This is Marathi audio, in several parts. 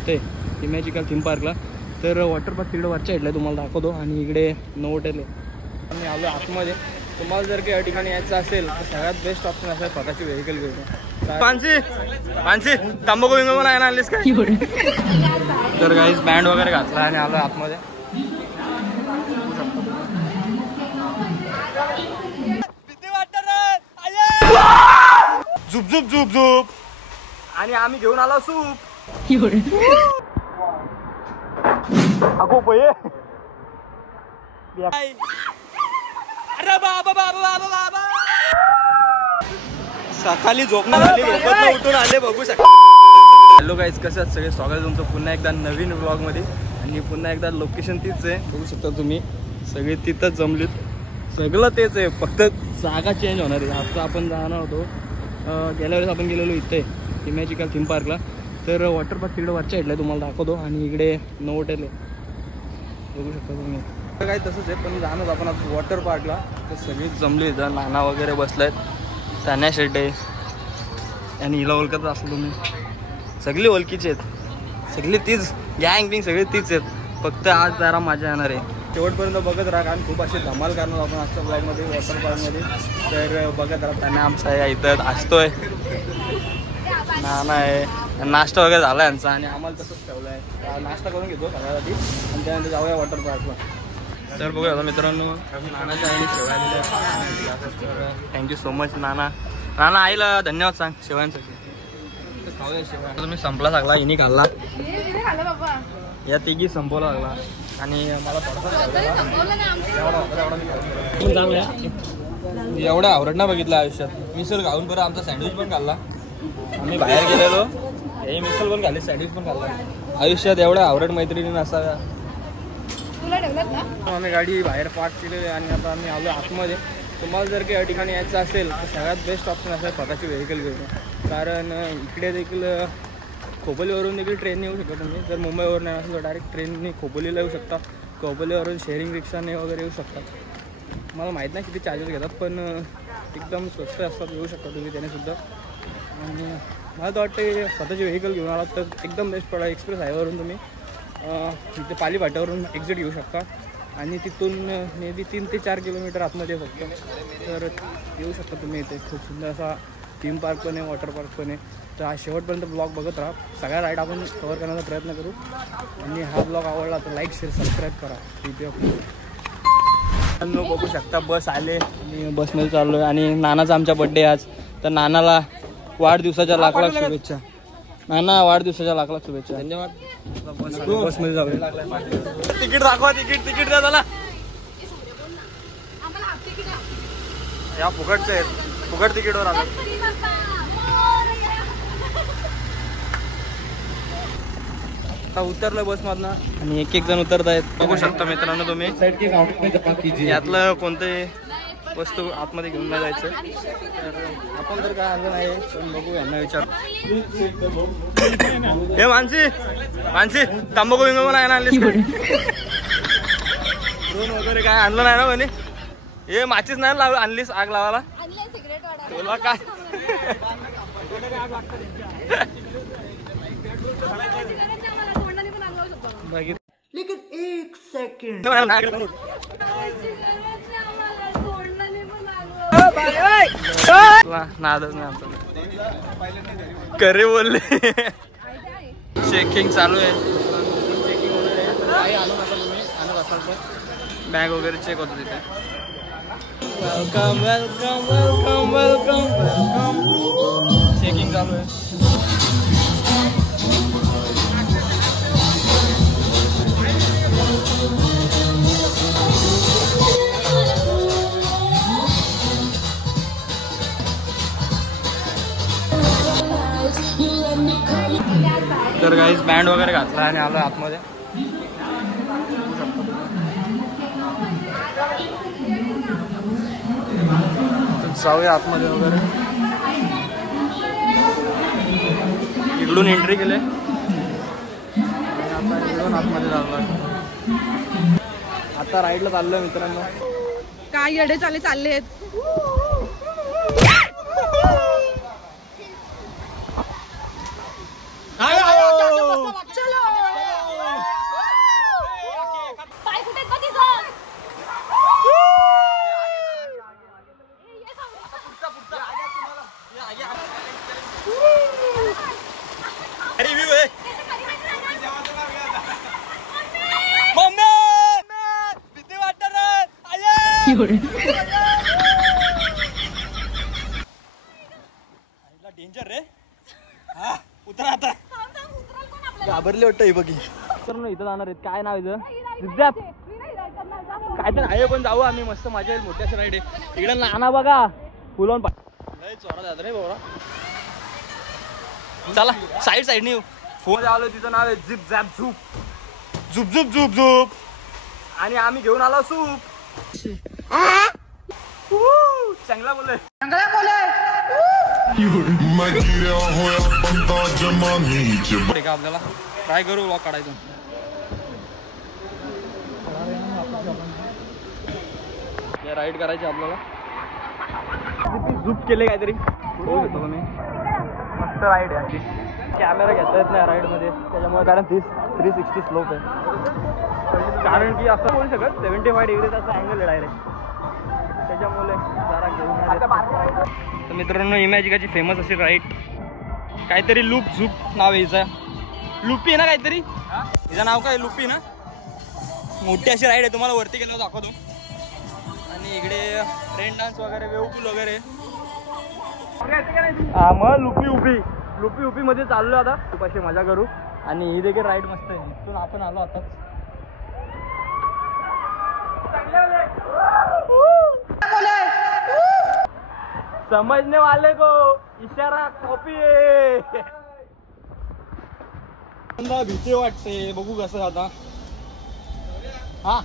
इथे इमॅजिकल थीम पार्कला. तर वॉटर पार्क तिकडे वरच्या साईडला तुम्हाला दाखवतो आणि इकडे नो हॉटेल आहे. आम्ही आलो आतमध्ये. तुम्हाला जर काही या ठिकाणी यायचं असेल तर सगळ्यात बेस्ट ऑप्शन असेल स्वतःची व्हेकल घेऊन. मानसी तंबाखू विंगो नाही आणलीस का? तर गाईज बँड वगैरे घातला आणि आलो आतमध्ये. झुप झुप झुप झुप आणि आम्ही घेऊन आलो सूप. अगो पये अरे बाबा बाबा बाबा बाबा सकाळी झोपणार झाली झोपत उठून आले बघू शकता. हॅलो गाईज, कसं सगळे स्वागत आहे तुमचं पुन्हा एकदा नवीन व्लॉगमध्ये. आणि पुन्हा एकदा लोकेशन तीच आहे बघू शकता तुम्ही. सगळे तिथंच जमलीत, सगळं तेच आहे, फक्त जागा चेंज होणार आहे. आता आपण जाणार होतो गेल्या वेळेस आपण गेलेलो इथे इमॅजिकल थीम पार्कला. तर वॉटर पार्क तिकडे वरच्या साईडला तुम्हाला दाखवतो आणि इकडे नो हॉटेल आहे बघू शकता तुम्ही. तर काही तसंच आहे, पण जाणच आपण आज वॉटर पार्कला. तर सगळीच जमली इथं, नाना वगैरे बसलायत, तान्या शेट्टे आणि हिला ओळखत असेल तुम्ही. सगळी ओळखीची आहेत, सगळी तीच गँग बिंग सगळी तीच आहेत. फक्त आज जरा मजा येणार आहे. शेवटपर्यंत बघत राहा कारण खूप असे धमाल करणार आपण आजच्या ब्लॉगमध्ये वॉटर पार्कमध्ये. तर बघत राहा. त्यांना आमचा आहे इथं असतोय, नाना आहे, नाश्ता वगैरे झाला यांचा आणि आम्हाला तसंच ठेवलं आहे. नाश्ता करून घेतो सगळ्यासाठी आणि त्यानंतर जाऊया वॉटर पार्कला. तर बघूया आता मित्रांनो नानाच्या आईने शेवया दिल्या. थँक्यू सो मच नाना. नाना आईला धन्यवाद सांग शेवयांसाठी. खाऊया शेवया. तुम्ही संपला लागला, हिने खाल्ला, या तिघी संपवला लागला आणि मला एवढा आवडणं बघितलं आयुष्यात. मिसल खाऊन बरं आमचा सँडविच पण खाल्ला. आम्ही बाहेर गेलेलो, हे मिसल पण खाल्ली, सँडविच पण खाल्ला. आयुष्यात एवढ्या आवडत मैत्रिणी नसाव्या. आम्ही गाडी बाहेर पार्क केलेली आणि आता आम्ही आलो आतमध्ये. तुम्हाला जर काही या ठिकाणी यायचं असेल तर सगळ्यात बेस्ट ऑप्शन असेल स्वतःची व्हेकल घेऊन. कारण इकडे देखील खोपोलीवरून देखील ट्रेनने येऊ शकता तुम्ही. जर मुंबईवरून नाही असेल तर डायरेक्ट ट्रेनने खोपोलीला येऊ शकता. खोपोलीवरून शेअरिंग रिक्षाने वगैरे येऊ शकता. मला माहीत नाही किती चार्जेस घेतात, पण एकदम स्वस्त असतात, येऊ शकता तुम्ही त्यानेसुद्धा. आणि मला तर वाटते स्वतःची व्हेकल घेऊन आलात तर एकदम बेस्ट पडा. एक्सप्रेस हायवेवरून तुम्ही तिथे पाली फाट्यावरून एक्झिट घेऊ शकता आणि तिथून मे बी 3 ते 4 किलोमीटर आतमध्ये फक्त. तर येऊ शकता तुम्ही इथे. खूप सुंदर असा थीम पार्क पण आहे, वॉटर पार्क पण आहे. तर आज शेवटपर्यंत ब्लॉग बघत राहा. सगळ्या राईड आपण कव्हर करण्याचा प्रयत्न करू. आणि हा ब्लॉग आवडला तर लाईक शेअर सबस्क्राईब करा. तिथे बघू शकता बस आले आणि बसमध्ये चाललो आहे. आणि नानाचा आमचा बड्डे आज, तर नानाला वाढदिवसाच्या लाख लाख शुभेच्छा. नाना वाढदिवसाच्या लाख लाख शुभेच्छा. धन्यवाद. बसमध्ये जाऊया. तिकीट दाखवा, तिकीट द्या त्याला. या फुकटचे आहेत, फुकट तिकीटवर आलं. आता उतरलं बसमधनं आणि एक जण उतरत आहेत बघू शकता मित्रांनो तुम्ही. यातलं कोणते वस्तू आतमध्ये घेऊन नाही जायचं. तर आपण तर काय आणलं नाही, पण बघू यांना विचार. हे मानसी तंबाखू विंगो नाही आणलीस का? ड्रोन वगैरे काय आणलं नाही ना म्हणे. हे माचीच नाही आणलीस आग लावायला तुला काय? लेकिन एक सेकंड नादच नाही आमचं. करे बोलले. चेकिंग चालू आहे. चेकिंग वगैरे काही आणू नका तुम्ही, आणत असाल तर बॅग वगैरे चेक होतो तिथे. Welcome welcome welcome welcome welcome. Checking चालू आहे. तर गाईज बँड वगैरे घातला आणि आलो आतमध्ये. जाऊया आतमध्ये वगैरे. इकडून एंट्री केले आता इकडून आतमध्ये चाललोय. आता राईडला चाललोय मित्रांनो. काय येडे चाललेत. चलो रिव्ह्यू आहे मम्मी भीती वाटत डेंजर रे. हा उतरा आता. घाबरले वाटतं ही बघी. तर इथं जाणार आहेत. काय नाव इथं काय तर आहे पण जाऊ आम्ही मस्त मजा येईल. मोठ्याच राईड आहे इकडे. नाना बघा फुलवून चोरा जात रे बाबा. चला साईड साईडने येऊ. फोन आलो तिचं नाव आहे झिप झॅप झूप झुप झुप झुप झुप आणि आम्ही घेऊन आलो सूप. चांगला बोलय का आपल्याला ट्राय करू व्लॉग काढायचं. राईड करायची आपल्याला. झूप केले काहीतरी घेतो मी. मस्त राईड आहे. कॅमेरा घेता येत नाही राईड मध्ये त्याच्यामुळे. कारण 360 स्लोप आहे. कारण की असं बोलू शकत 75 डिग्रीचा असा अँगल आहे डायरेक्ट. त्याच्यामुळे जरा घेऊन. तर मित्रांनो इमॅजिकाची फेमस अशी राईड काहीतरी लूप झूप नाव आहे हिचं. लुपी आहे ना काहीतरी. हिचं नाव काय लुपी ना. मोठी अशी राईड आहे. तुम्हाला वरती गेल्यावर दाखवतो. आणि इकडे ट्रेन डान्स वगैरे वेव पूल वगैरे. हा मग लुपी उभी मध्ये चाललो आता. खूप अशी मजा करू. आणि ही देखील राईड मस्त आहे. इथून आपण आलो आता. समजने वाले को इशारा कॉपी आहे. भीती वाटते. बघू कसं आता. हा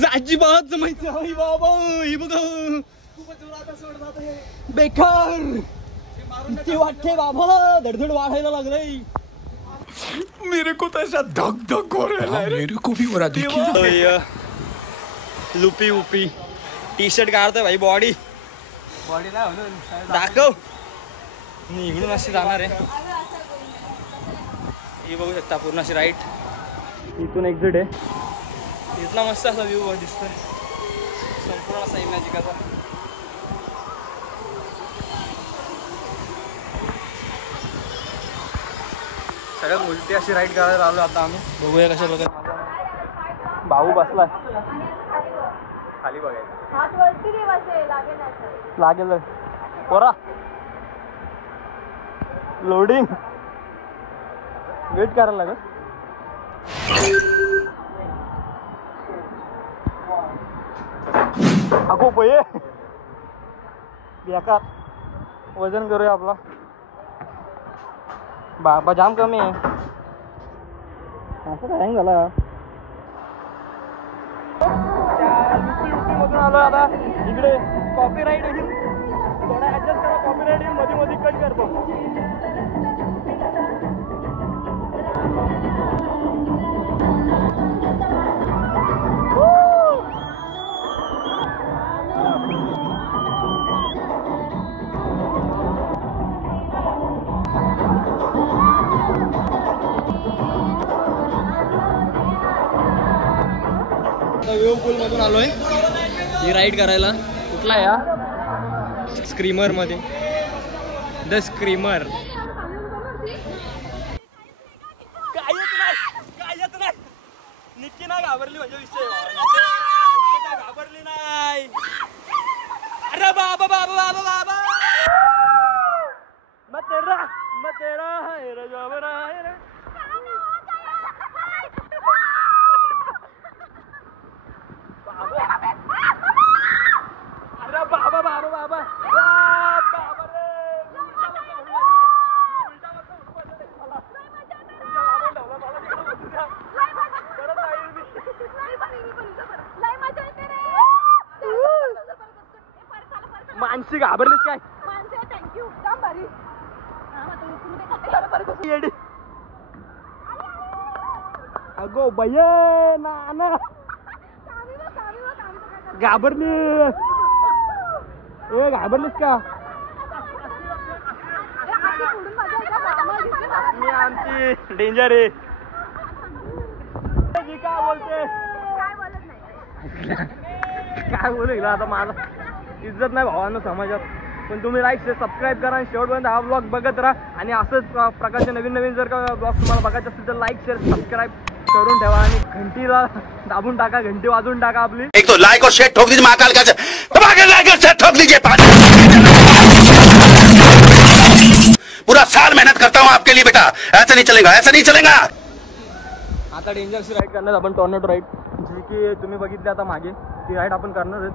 जाजी बात जमायचं बाबा. ही बघ बेकार भीती वाटते बाबा. धडधड वाढायला लागलंय. मेरे को तो ऐसा धक धक हो रहा है. मेरे को भी हो रहा देखिए. लुपी उपी टी शर्ट काढतोय भाई. बॉडी दाखव. मी इकडून अशी जाणार आहे. ही बघू शकता पूर्ण अशी राईट. इथून एक्झिट आहे. इथला मस्त असा व्ह्यू दिसतोय संपूर्ण असा इमॅजिकाचा. सगळ्यात उलटी अशी राईड करायला आलो आता आम्ही. बघूया कशा बघत. भाऊ बसला खाली बघायचं. लागेल पोरा. लोडिंग वेट करायला लागेल. अगो पये बेकार. वजन करूया आपला. बाबा जाम कमी आहे. असं काय झाला. मधून आलो आता. इकडे कॉपी राईड होईल. थोडा ऍडजस्ट करा. कॉपी राईड येईल. मध्ये मध्ये कट करतो. वेव पूल मधून आलोय ही राईड करायला. कुठला या स्क्रीमर मध्ये. The screamer. कायच नाही. निक्की ना घाबरली म्हणजे विषय. घाबरली नाही. अरे बाबा बाबा बाबा बाबा. मग तेरा है रे जबरा है रे. बाबा बाबा बाबा बाबा रे. मानसी घाबरलीस काय. अगो बये ना घाबरली. ए घाबरलीस का. मी आमची डेंजर आहे. काय बोलते काय बोलू आता. मला इज्जत नाही भावांना समाजात. पण तुम्ही लाईक सबस्क्राईब करा आणि शेवटपर्यंत हा ब्लॉग बघत राहा. आणि असंच प्रकारचे नवीन नवीन जर का ब्लॉग तुम्हाला बघायचे असतील तर लाईक शेअर सबस्क्राईब करून ठेवा आणि घंटीला दाबून टाका, घंटी वाजवून टाका आपली. एक तो लाइक और शेयर ठोक दीजिए महाकाल का लाइक और शेयर ठोक दीजिए. पूरा साल मेहनत करता हूँ आपके लिए बेटा, ऐसा नहीं चलेगा, ऐसा नहीं चलेगा. आता डेंजरची राईड करणार आपण टॉर्नेडो राईड, जी की तुम्ही बघितली आता मागे. ती राईड आपण करणार आहेत.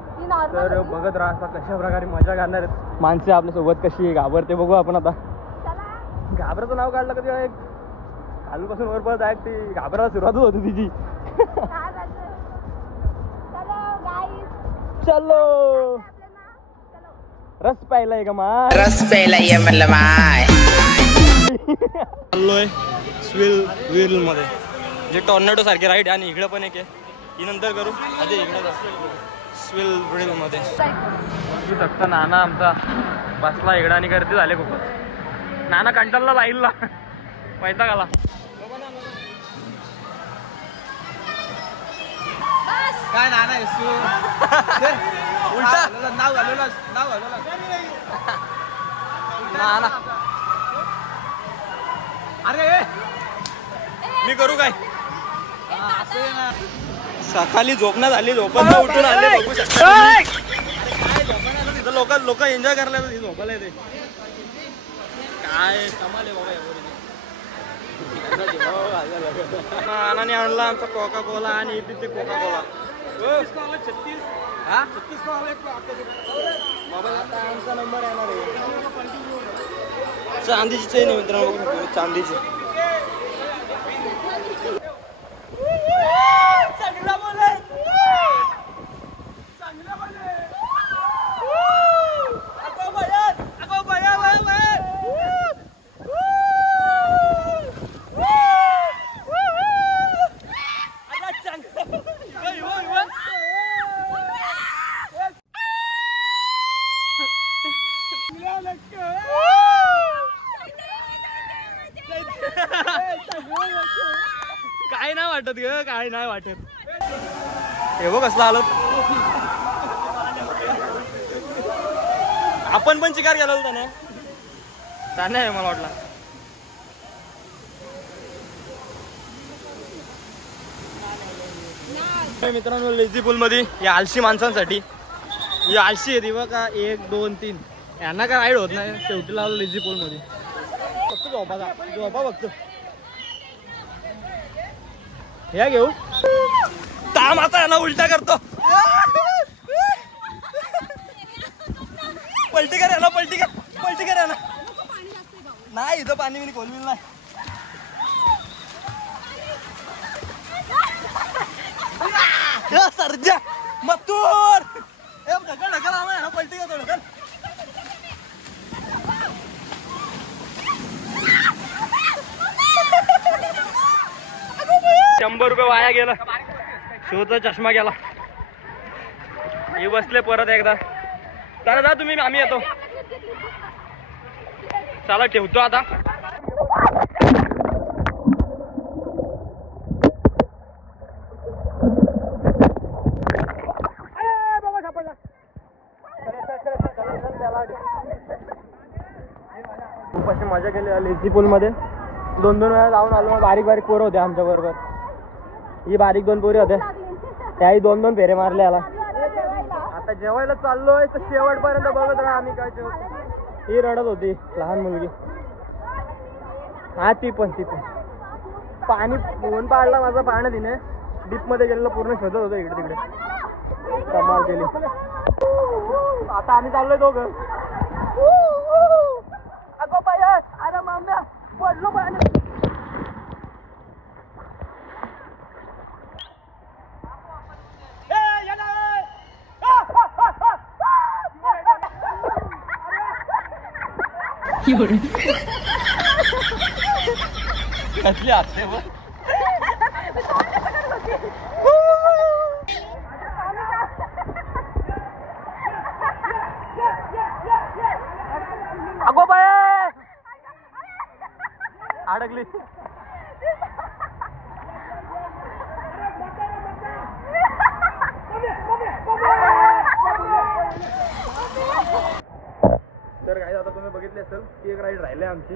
तर बघत राहा आता कशा प्रकारे मजा करणार आहेत. माणसे आपल्यासोबत कशी घाबरते बघू आपण आता. घाबराचं नाव काढलं का ते एक खालूपासून वर परत आहे ती घाबरायला सुरुवातच होती तिची. चलो रस पाहिलाय का मा रस प्यायला म्हणलं माय. चाललोय स्विल मध्ये जे टॉर्नेडो सारखे राईड. आणि इकडे पण एक आहे, ही नंतर करू. आधी इकडे स्विल व्हील मध्ये बघू शकता. नाना आमचा बसला इकडे आणि गर्दी झाले खूपच. नाना कंटाळला लाईनला वैताग आला. काय नाना उलटा नाव घालवलं नाना. अरे मी करू काय? सकाळी झोपण्यात आली, झोपत उठून आले. बघू शकता लोक एन्जॉय करायला झोपायला येते. काय कमाल आहे बाबा. नानाने आणला आमचा कोका कोला आणि तिथे कोका कोला. आता आमचा नंबर येणार आहे. चांदीची चेन आहे मित्रांनो, बघू शकतो चांदीची. काय नाही वाटत ग, काय नाही वाटत. हे बघ कसला आलं. आपण पण शिकार गेलो त्याने. त्याने आहे मला वाटलं. मित्रांनो लेझी पूल मध्ये या आळशी माणसांसाठी ही आळशी आहे ती बघा. 1 2 3 यांना काय राईड होत नाही. शेवटी लावलं लेझी पूल मध्ये. फक्त झोपा बघतो. हे घेऊ ताम आता यांना उलटा करतो. पलटी कर याला, पलटी कर याला. नाही इथं पाणी मी खोलविल नाही. सरजा मथुर ढकल आम्हाला पलटी करतो. ढकल 100 रुपये वाया गेला. शोचा चष्मा गेला. हे बसले परत एकदा. चला जा तुम्ही, आम्ही येतो. चला ठेवतो आता. खूप अशी मजा केली लेझी पूल मध्ये. 2-2 वेळा जाऊन आलो. बारीक पोरं होते आमच्या बरोबर. ही बारीक 2 पोरी होत्या. त्याही 2-2 फेरे मारले याला. आता जेवायला चाललोय तर शेवटपर्यंत बघत राहा आम्ही काय जेवतो. ही रडत होती लहान मुलगी. हा ती पण पाणी फोन पाडला माझा पाण्यात. तिने डीप मध्ये गेलेलं पूर्ण शोधत होतं इकडे तिकडे. कमाल केली. आता आम्ही चाललोय दोघं. अगो पाय, अरे माम्या पडलो पाण्यात. कसली असते मग. अगो बाय अडकली. तर काय आता तुम्ही बघितले असेल ती एक राईड राहिली आमची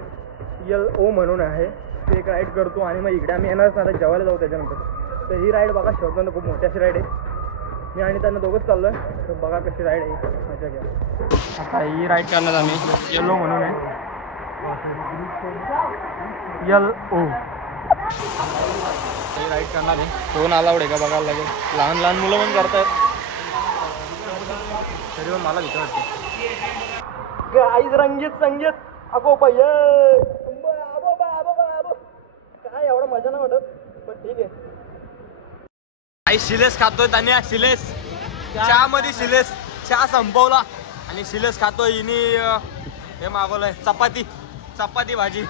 LO म्हणून आहे. ती एक राईड करतो आणि मग इकडे आम्ही येणारच आता जेवायला जाऊ त्याच्यानंतर. तर ही राईड बघा शेवटपर्यंत खूप मोठी अशी राईड आहे. मी आणि त्यांना दोघंच चाललो आहे. तर बघा कशी राईड आहे, मजा घ्या. आता ही राईड करणार आम्ही LO म्हणून आहे. LO ही राईड करणार आहे. फोन अलाउड आहे का बघायला लागेल. लहान लहान मुलं पण करतात तरी पण मला भीती वाटते. आईच रंगीत संगीत अगो भैया काय एवढं मजा नाही वाटत पण ठीक आहे. आई शिलेस खातोय त्याने शिलेस चहा मध्ये शिलेस चहा संपवला आणि शिलेस खातोय हिने हे मागवलंय चपाती भाजी.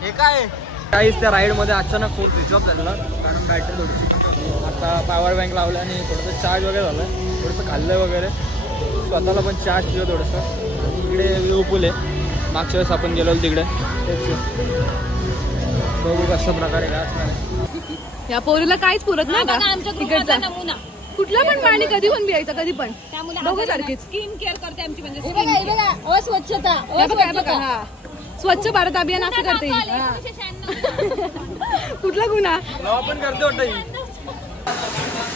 हे काय काहीच त्या राईडमध्ये अचानक फोन स्विच ऑफ झालेला कारण बॅटरी थोडीशी. आता पॉवर बँक लावलं आणि थोडंसं चार्ज वगैरे झालं. थोडंसं खाल्लं वगैरे स्वतःला पण चार्ज केलं थोडंसं. इकडे व्ह्यू पूल आहे. मागच्या वेळेस आपण गेलो तिकडे तेच बघू कशा प्रकारे काय असणार. या पोरीला काहीच पुरत नाही का तिकडचा नमुना कुठला पण पाणी कधी पण प्यायचा कधी पण दोघं सारखीच. स्किन केअर करते आमची म्हणजे अस्वच्छता बघा हा स्वच्छ भारत अभियान असं करते. कुठला गुन्हा पण करते वाटतं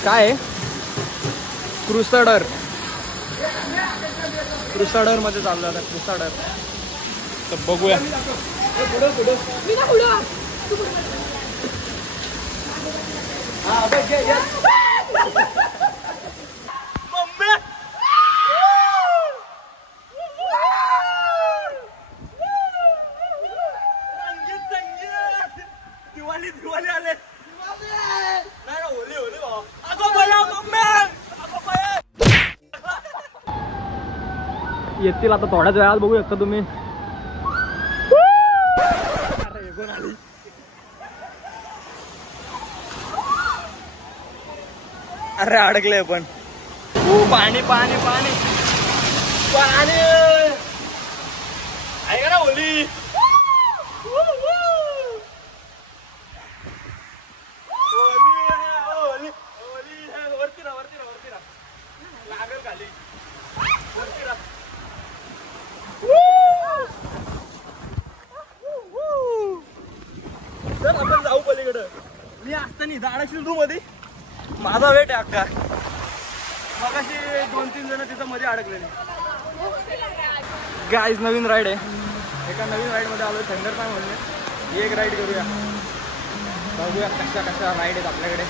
काय क्रुसाडर मध्ये चाललं आता क्रुसाडर. तर बघूया दिवाळी आले येतील आता थोड्याच वेळात बघू शकता तुम्ही. अरे अडकले पण पाणी पाणी पाणी पाणी आहे ना होली. आपण जाऊ पलीकडं. मी असताना इथं अडकशील तू मध्ये. माझा वेट आहे अक्का. मग अशी 2-3 जण तिथं मध्ये अडकलेली. गाईज नवीन राईड आहे. एका नवीन राईडमध्ये आलो थंडर पाय म्हणून. ही एक राईड करूया बघूया कशा राईड आहेत आपल्याकडे.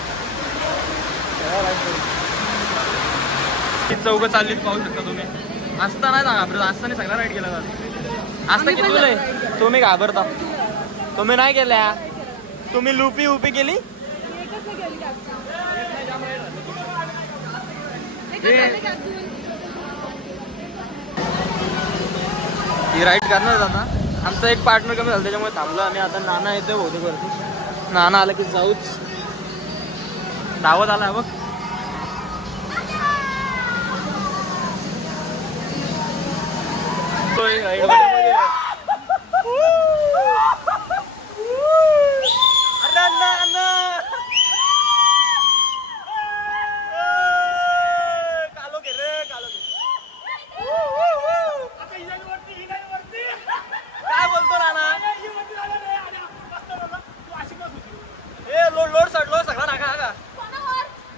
राईड करू. चौघं चाललीत पाहू शकता तुम्ही. असता नाही घाबरत. असताना सगळा राईड केला जातो. असता किती तुला तुम्ही घाबरता. तुम्ही नाही केल्या. तुम्ही लुपी उपी केली. ही राईड करणार आता. आमचा एक पार्टनर कमी झाला त्याच्यामुळे थांबलो आम्ही. आता नाना येतोय बहुतेक वरती. नाना आला की जाऊच. धावत आला बघ. काय बोलतो नाना. लोड सगळा नाका का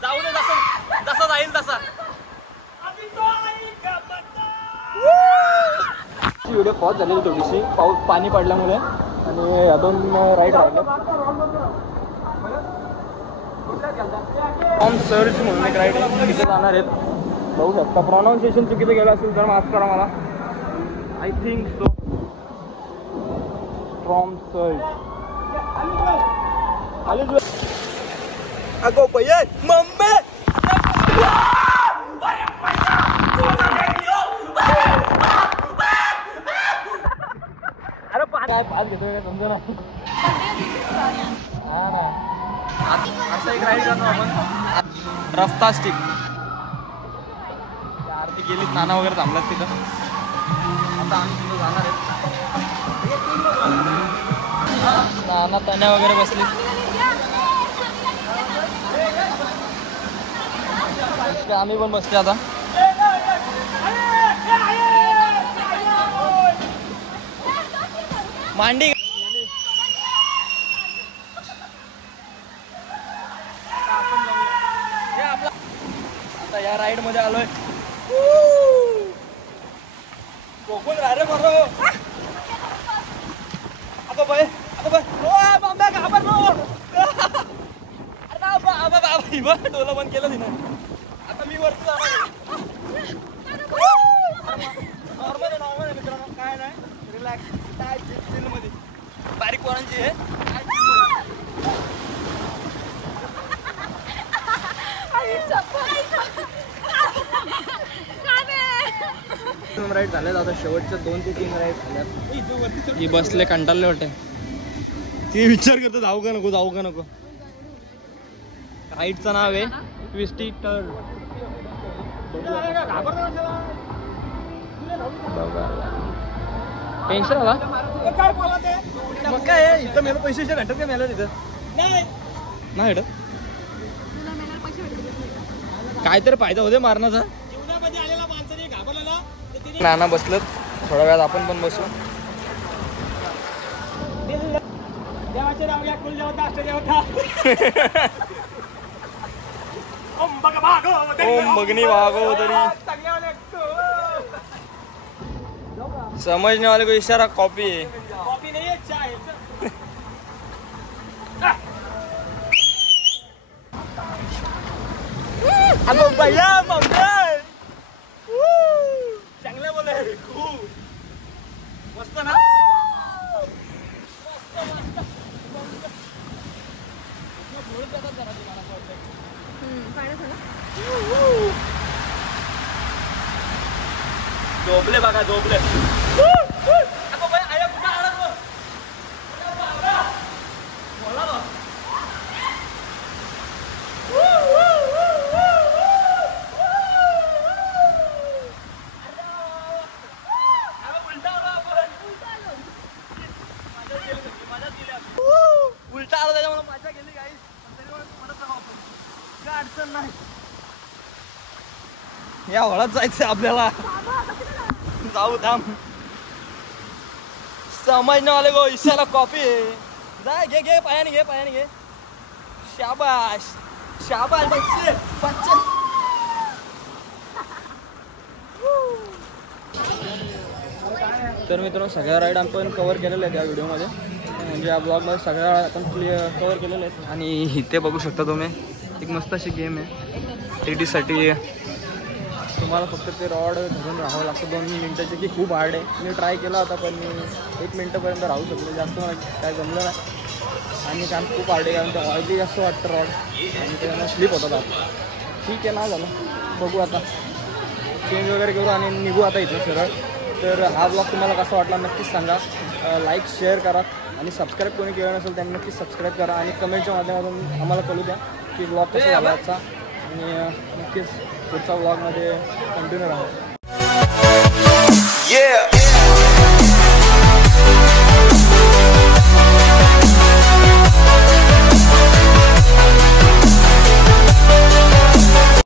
जाऊ दे. जसा जाईल तसा. व्हिडिओ पॉज झालेली थोडीशी पाणी पडल्यामुळे आणि या 2 राईड राहिले. फ्रॉम सर्च म्हणून एक राईड आहे तिथे जाणार आहेत. बघू शकता. प्रोनाऊन्सिएशन चुकीचं गेलं असेल तर माफ करा मला. I think so. From search अगो भैया मम्मी. अरे काय पाच घेतोय काय समजा नाही. हा ना असं एक राईड करतो आपण. रफ्ता स्टिक. आरती गेलीत. नाना वगैरे थांबलात तिथं. आता आम्ही तिथं जाणार आहे. नाना तण्या वगैरे बसली. आम्ही पण बसले आता. मांडी आता या राईड मध्ये आलोय. कोकण रे बरो आता बाय ओ बाबा घाबर नो. अरे बाबा डोला बंद केलं तिने. आता मी वरती जाणार. नॉर्मल आहे मित्रांनो, काय नाही, रिलॅक्स काय चिल मध्ये. बारीक पोरांची आहे राईड झाले. आता शेवटच्या 2 ते 3 राईड झाल्यात. ही बसले कंटाळले वाटते. ती विचार करतो जाऊ का नको. राईडचं नाव आहे ट्विस्टी टर्न. टेन्शन आला मग काय इथं मेला पैसे भेटत का मेला तिथं नाही भेटत. काय तर फायदा होते मारण्याचा. नाना बसलं थोड्या वेळात आपण पण बसू. ओम भगनी भागो तरी समझने वाले को इशारा कॉपी है. कॉपी नहीं है, चाय अगो भैया माउंटेन चांगले बोले खूप मस्त ना. झोपले बघा झोपले. उलटा आला त्याच्यामुळे मजा गेली गाईस. काय अडचण नाही. या वळात जायचंय आपल्याला. जाऊ थांब. समजने वाले को इशारा कॉपी है. जा घे पायाने घे. शाबाश बच्चे. तर मित्रांनो सगळ्या राईड आपण कव्हर केलेल्या आहेत या व्हिडिओमध्ये. म्हणजे या ब्लॉगमध्ये सगळ्या आपण कव्हर केलेल्या आहेत. आणि इथे बघू शकता तुम्ही एक मस्त अशी गेम आहे. टीटीसाठी तुम्हाला फक्त ते रॉड धरून राहावं लागतं 2 मिनिटाचे, की खूप हार्ड आहे. मी ट्राय केला होता पण मी 1 मिनिटापर्यंत राहू शकलो. जास्त मला काय जमलं नाही. आणि कारण खूप हार्ड आहे, कारण ते ऑइली जास्त वाटतं रॉड आणि त्याला स्लिप होतात. आता ठीक आहे ना झालं. बघू आता चेंज वगैरे करू आणि निघू आता इथं सरळ. तर हा ब्लॉग तुम्हाला कसा वाटला नक्कीच सांगा. लाईक शेअर करा आणि सबस्क्राईब कोणी केलं नसेल त्यांनी नक्कीच सबस्क्राईब करा. आणि कमेंटच्या माध्यमातून आम्हाला कळू द्या की ब्लॉग कसा झाला आजचा. आणि नक्कीच पुढच्या ब्लॉगमध्ये कंटिन्यू राहा.